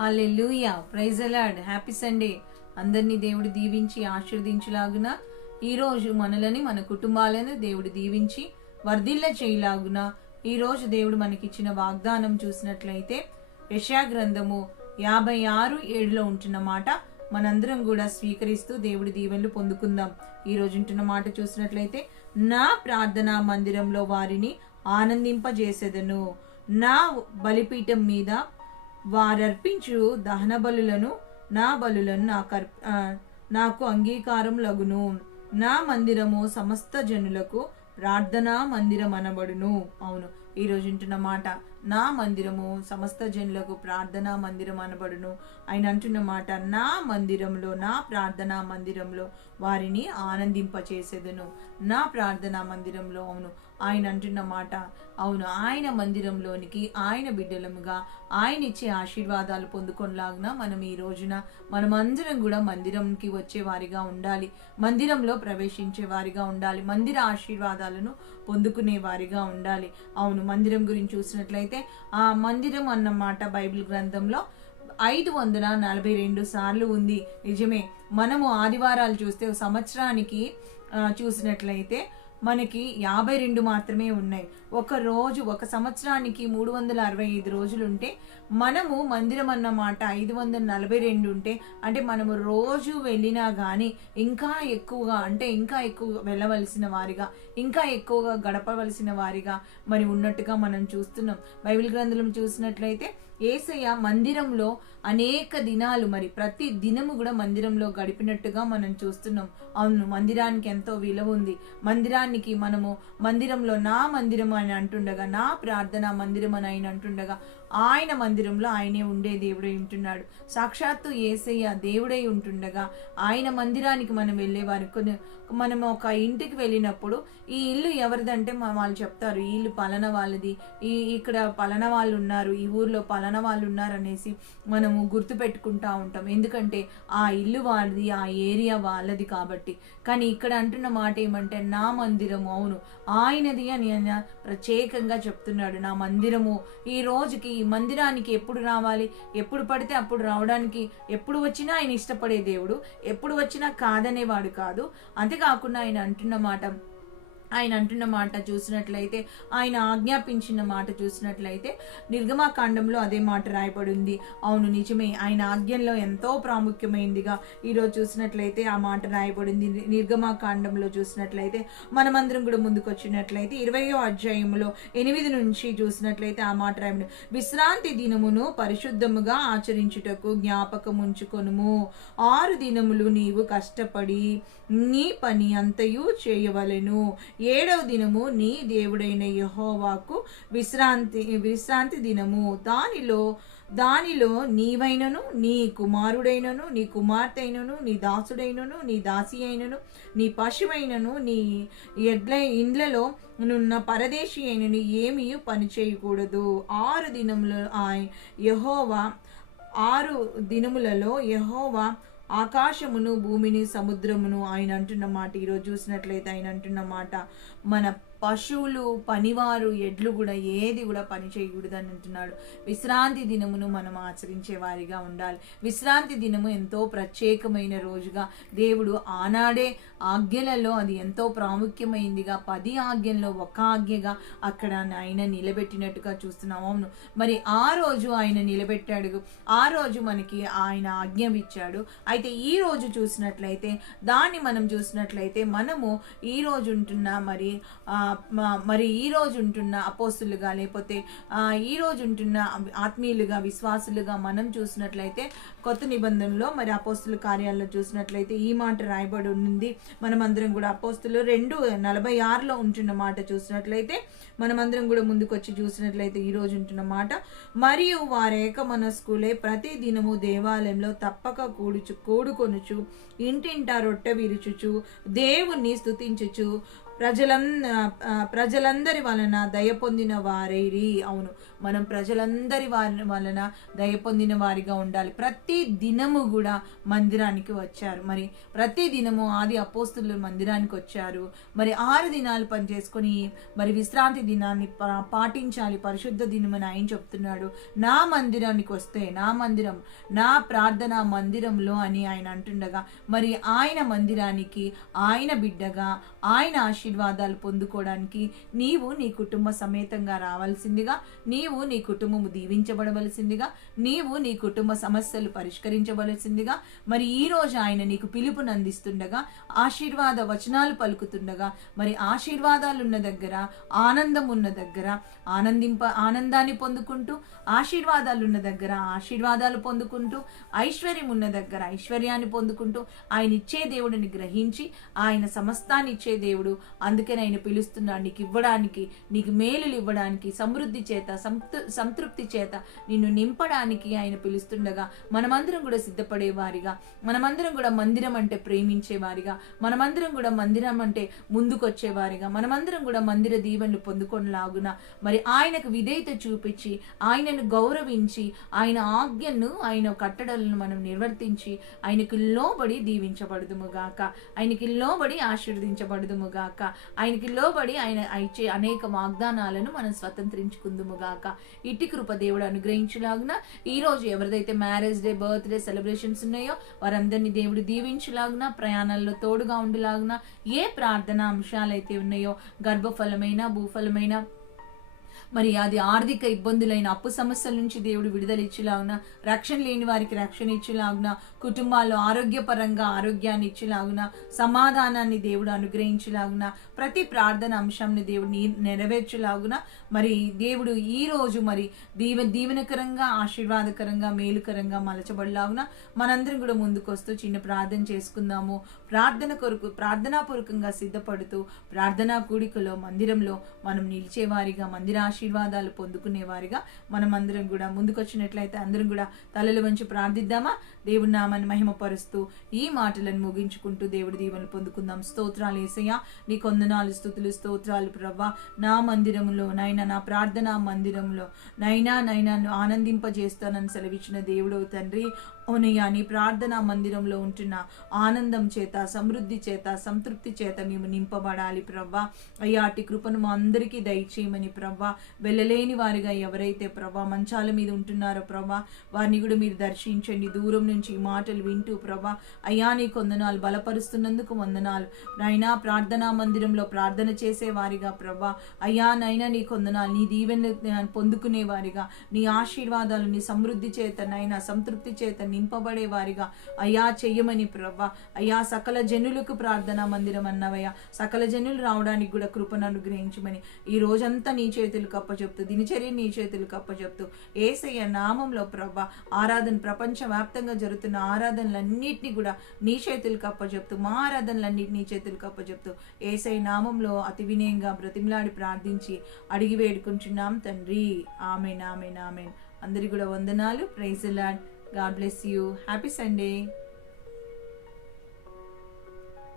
Hallelujah, praise the Lord. Happy Sunday. అందరినీ దేవుడు దీవించి ఆశీర్వదించులాగున, ఈరోజు మనలని మన కుటుంబాలను దేవుడు దీవించి వర్ధిల్ల చేయలాగున, ఈరోజు దేవుడు మనకిచ్చిన వాగ్దానం చూసినట్లయితే యెషయా గ్రంథము 56:7 ఉంటున్న మాట మనందరం కూడా స్వీకరిస్తూ దేవుడి దీవెనలు పొందుకుందాం. ఈ రోజు ఉంటున్న మాట చూసినట్లయితే, నా ప్రార్థనా మందిరంలో వారిని ఆనందింపజేసేదను, నా బలిపీఠం మీద వారర్పించు దహన బలులను నా బలులను నాకు అంగీకారం లగును. నా మందిరము సమస్త జనులకు ప్రార్థనా మందిరం అనబడును. అవును, ఈ రోజు ఉంటున్న మాట, నా మందిరము సమస్త జనులకు ప్రార్థనా మందిరం అనబడును. ఆయన అంటున్న మాట, నా మందిరంలో, నా ప్రార్థనా మందిరంలో వారిని ఆనందింపచేసేదను. నా ప్రార్థనా మందిరంలో, అవును, ఆయన అంటున్న మాట, అవును, ఆయన మందిరంలోనికి ఆయన బిడ్డలముగా ఆయన ఇచ్చే ఆశీర్వాదాలు పొందుకొనలాగున మనం ఈ రోజున మనమందరం కూడా మందిరంకి వచ్చే వారిగా ఉండాలి, మందిరంలో ప్రవేశించే వారిగా ఉండాలి, మందిర ఆశీర్వాదాలను పొందుకునే వారిగా ఉండాలి. అవును, మందిరం గురించి చూసినట్లయితే ఆ మందిరం అన్నమాట బైబిల్ గ్రంథంలో 542 సార్లు ఉంది. నిజమే, మనము ఆదివారాలు చూస్తే సంవత్సరానికి చూసినట్లయితే మనకి 52 మాత్రమే ఉన్నాయి. ఒక సంవత్సరానికి 365 రోజులు ఉంటే మనము మందిరం అన్నమాట 542 ఉంటే, అంటే మనము రోజు వెళ్ళినా కానీ ఇంకా ఎక్కువగా, అంటే ఇంకా ఎక్కువ వెళ్ళవలసిన వారిగా, ఇంకా ఎక్కువగా గడపవలసిన వారిగా మరి ఉన్నట్టుగా మనం చూస్తున్నాం. బైబిల్ గ్రంథం చూసినట్లయితే యేసయ్య మందిరంలో అనేక దినాలు, మరి ప్రతి దినము కూడా మందిరంలో గడిపినట్టుగా మనం చూస్తున్నాం. అవును, మందిరానికి ఎంతో విలువ ఉంది. మందిరానికి మనము మందిరంలో నా మందిరం అని అంటుండగా, నా ప్రార్థన మందిరం అని ఆయన అంటుండగా, ఆయన మందిరంలో ఆయనే ఉండే దేవుడై ఉంటున్నాడు. సాక్షాత్తు యేసయ్య దేవుడై ఉంటుండగా ఆయన మందిరానికి మనం వెళ్ళేవారు. మనం ఒక ఇంటికి వెళ్ళినప్పుడు ఈ ఇల్లు ఎవరిదంటే వాళ్ళు చెప్తారు, ఈ ఇల్లు పలానా వాళ్ళది, ఇక్కడ పలానా వాళ్ళు ఉన్నారు, ఈ ఊర్లో పలానా వాళ్ళు ఉన్నారు అనేసి మనము గుర్తు పెట్టుకుంటా ఉంటాం. ఎందుకంటే ఆ ఇల్లు వాళ్ళది, ఆ ఏరియా వాళ్ళది కాబట్టి. కానీ ఇక్కడ అంటున్న మాట ఏమంటే, నా మందిరము, అవును, ఆయనది అని ప్రత్యేకంగా చెప్తున్నాడు. నా మందిరము, ఈ రోజుకి ఈ మందిరానికి ఎప్పుడు రావాలి, ఎప్పుడు పడితే అప్పుడు రావడానికి, ఎప్పుడు వచ్చినా ఆయన ఇష్టపడే దేవుడు, ఎప్పుడు వచ్చినా కాదనేవాడు కాదు. అంతేకాకుండా ఆయన అంటున్న మాట చూసినట్లయితే, ఆయన ఆజ్ఞాపించిన మాట చూసినట్లయితే నిర్గమాకాండంలో అదే మాట రాయబడి ఉంది. అవును, నిజమే, ఆయన ఆజ్ఞల్లో ఎంతో ప్రాముఖ్యమైనదిగా ఈరోజు చూసినట్లయితే ఆ మాట రాయబడింది. నిర్గమాకాండంలో చూసినట్లయితే మనమందరం కూడా ముందుకు వచ్చినట్లయితే 20వ అధ్యాయంలో 8 నుంచి చూసినట్లయితే ఆ మాట రాయబడి, విశ్రాంతి దినమును పరిశుద్ధముగా ఆచరించుటకు జ్ఞాపకం ఉంచుకొనుము. 6 దినములు నీవు కష్టపడి నీ పని అంతయు చేయవలెను. 7వ దినము నీ దేవుడైన యెహోవాకు విశ్రాంతి దినము. దానిలో నీవైనను, నీ కుమారుడైనను, నీ కుమార్తె అయినను, నీ దాసుడైనను, నీ దాసి అయినను, నీ పశువైనను, నీ ఇండ్లలో నున్న పరదేశి అయినను ఏమీ పని చేయకూడదు. 6 దినములలో యెహోవా ఆకాశమును, భూమిని, సముద్రమును, ఆయన అంటున్న మాట ఈరోజు చూసినట్లయితే ఆయన అంటున్న మాట, మన పశువులు, పనివారు, ఎడ్లు కూడా ఏది కూడా పని చేయకూడదు అని అంటున్నాడు. విశ్రాంతి దినమును మనం ఆచరించే వారిగా ఉండాలి. విశ్రాంతి దినము ఎంతో ప్రత్యేకమైన రోజుగా దేవుడు ఆనాడే ఆజ్ఞలలో అది ఎంతో ప్రాముఖ్యమైందిగా 10 ఆజ్ఞల్లో ఒక ఆజ్ఞగా అక్కడ ఆయన నిలబెట్టినట్టుగా చూస్తున్నాం. అవును, మరి ఆ రోజు ఆయన నిలబెట్టాడు, ఆ రోజు మనకి ఆయన ఆజ్ఞ ఇచ్చాడు. అయితే ఈ రోజు చూసినట్లయితే దాన్ని మనం చూసినట్లయితే మనము ఈ రోజు ఉంటున్న మరి ఈ రోజు ఉంటున్న అపోస్తులుగా, లేకపోతే ఈ రోజు ఉంటున్న ఆత్మీయులుగా, విశ్వాసులుగా మనం చూసినట్లయితే కొత్త నిబంధనలో మరి అపోస్తుల కార్యాల్లో చూసినట్లయితే ఈ మాట రాయబడి ఉంది. మనమందరం కూడా అపోస్తులు 2:46 ఉంటున్న మాట చూసినట్లయితే మనమందరం కూడా ముందుకు వచ్చి చూసినట్లయితే ఈ రోజు ఉంటున్న మాట, మరియు వారేక మనస్కులే ప్రతి దినము దేవాలయంలో తప్పక కూడుకొనుచు ఇంటింటా రొట్టె విరుచుచు దేవుణ్ణి స్తుతించుచు ప్రజలందరి వలన దయ పొందిన వారైరి. అవును, మనం ప్రజలందరి వలన దయ పొందిన వారిగా ఉండాలి. ప్రతి దినము కూడా మందిరానికి వచ్చారు. మరి ప్రతి దినము ఆది అపోస్తులు మందిరానికి వచ్చారు. మరి 6 దినాలు పని చేసుకొని మరి విశ్రాంతి దినాన్ని పాటించాలి, పరిశుద్ధ దినమని ఆయన చెప్తున్నాడు. నా మందిరానికి వస్తే, నా మందిరం, నా ప్రార్థన మందిరంలో అని ఆయన అంటుండగా, మరి ఆయన మందిరానికి ఆయన బిడ్డగా ఆయన ఆశీర్వాదాలు పొందుకోవడానికి నీవు నీ కుటుంబ సమేతంగా రావాల్సిందిగా, నీవు నీ కుటుంబము దీవించబడవలసిందిగా, నీవు నీ కుటుంబ సమస్యలు పరిష్కరించవలసిందిగా, మరి ఈ రోజు ఆయన నీకు పిలుపును అందిస్తుండగా, ఆశీర్వాద వచనాలు పలుకుతుండగా, మరి ఆశీర్వాదాలు ఉన్న దగ్గర, ఆనందం ఉన్న దగ్గర ఆనందాన్ని పొందుకుంటూ, ఆశీర్వాదాలు ఉన్న దగ్గర ఆశీర్వాదాలు పొందుకుంటూ, ఐశ్వర్యం ఉన్న దగ్గర ఐశ్వర్యాన్ని పొందుకుంటూ, ఆయన ఇచ్చే దేవుడిని గ్రహించి ఆయన సమస్తాన్ని ఇచ్చే దేవుడు. అందుకని ఆయన పిలుస్తున్నాడు నీకు ఇవ్వడానికి, నీకు మేలులు ఇవ్వడానికి, సమృద్ధి చేత సంతృప్తి చేత నిన్ను నింపడానికి ఆయన పిలుస్తుండగా, మనమందరం కూడా సిద్ధపడేవారిగా, మనమందరం కూడా మందిరం అంటే ప్రేమించేవారిగా, మనమందరం కూడా మందిరం అంటే ముందుకొచ్చేవారిగా, మనమందరం కూడా మందిర దీవెనలు పొందుకొనిలాగున మరి ఆయనకు విధేయత చూపించి, ఆయనను గౌరవించి, ఆయన ఆజ్ఞను, ఆయన కట్టడలను మనం నిర్వర్తించి ఆయనకు లోబడి దీవించబడుదుముగాక, ఆయనకి లోబడి ఆశీర్వదించబడుదుముగాక, ఆయనకి లోబడి ఆయన ఇచ్చే అనేక వాగ్దానాలను మనం స్వతంత్రించుకుందుముగాక. ఇట్టి కృప దేవుడు అనుగ్రహించులాగున ఈ రోజు ఎవరిదైతే మ్యారేజ్ డే, బర్త్డే సెలబ్రేషన్స్ ఉన్నాయో వారందరినీ దేవుడు దీవించులాగున, ప్రయాణాల్లో తోడుగా ఉండులాగున, ఏ ప్రార్థన అంశాలైతే ఉన్నాయో గర్భఫలమైన, భూఫలమైన, మరి అది ఆర్థిక ఇబ్బందులైన అప్పు సమస్యల నుంచి దేవుడు విడుదల ఇచ్చేలాగున, రక్షణ లేని వారికి రక్షణ ఇచ్చేలాగున, కుటుంబాల్లో ఆరోగ్యపరంగా ఆరోగ్యాన్ని ఇచ్చేలాగున, సమాధానాన్ని దేవుడు అనుగ్రహించేలాగున, ప్రతి ప్రార్థన అంశాన్ని దేవుడు నెరవేర్చేలాగున, మరి దేవుడు ఈ రోజు మరి దీవెనకరంగా, ఆశీర్వాదకరంగా, మేలుకరంగా మలచబడలాగున మనందరం కూడా ముందుకు వస్తూ చిన్న ప్రార్థన చేసుకుందాము. ప్రార్థనాపూర్వకంగా సిద్ధపడుతూ ప్రార్థనా కూడికలో మందిరంలో మనం నిలిచేవారిగా, మందిర ఆశీర్వాదాలు పొందుకునేవారిగా మనమందరం కూడా ముందుకొచ్చినట్లయితే అందరం కూడా తలలు వంచి ప్రార్థిద్దామా? దేవుడి నామాన్ని మహిమపరుస్తూ ఈ మాటలను ముగించుకుంటూ దేవుడి దీవెనలు పొందుకుందాం. స్తోత్రాలు యేసయ్యా, నీ కొందనాలు, స్తుతులు, స్తోత్రాలు ప్రవ్వా. నా మందిరంలో నైనా, నా ప్రార్థనా మందిరంలో నైనా ఆనందింపజేస్తానని సెలవిచ్చిన దేవుడు తండ్రి. అవునయ్యా, నీ ప్రార్థనా మందిరంలో ఉంటున్న ఆనందం చేత, సమృద్ధి చేత, సంతృప్తి చేత మేము నింపబడాలి ప్రవ్వా. అయ్యా, అట్టి కృపను మా అందరికీ దయచేయమని ప్రవ్వా. వెళ్ళలేని వారిగా ఎవరైతే ప్రవ్వా మంచాల మీద ఉంటున్నారో ప్రవ్వా, వారిని కూడా మీరు దర్శించండి. దూరం నుంచి ఈ మాటలు వింటూ ప్రవ్వా, అయ్యా నీ కొందనాలు, బలపరుస్తున్నందుకు వందనాలు నైనా. ప్రార్థనా మందిరంలో ప్రార్థన చేసేవారిగా ప్రవ్వా, అయ్యా నైనా నీ కొందనాలు, నీ దీవెనలు పొందుకునేవారిగా, నీ ఆశీర్వాదాలు, నీ సమృద్ధి చేత నైనా, సంతృప్తి చేత నింపబడే వారిగా అయ్యా చెయ్యమని ప్రవ్వా. అయ్యా, సకల జనులకు ప్రార్థనా మందిరం అన్నవయ్యా, సకల జనులు రావడానికి కూడా కృపను అనుగ్రహించమని ఈ రోజంతా నీ చేతులకు అప్పచెప్తూ, దినచర్య నీ చేతులకు అప్పచెప్తూ, యేసయ్య నామంలో ప్రవ్వా ఆరాధన, ప్రపంచ వ్యాప్తంగా జరుగుతున్న ఆరాధనలన్నింటినీ కూడా నీ చేతులకు అప్పచెప్తూ, మా ఆరాధనలన్నింటినీ నీ చేతులకు అప్పచెప్తూ యేసయ్య నామంలో అతి వినయంగా బ్రతిమలాడి ప్రార్థించి అడిగి వేడుకుంటున్నాం తండ్రి. ఆమేన్, ఆమేన్, ఆమేన్. అందరికీ కూడా వందనాలు. Praise the Lord. God bless you. Happy Sunday.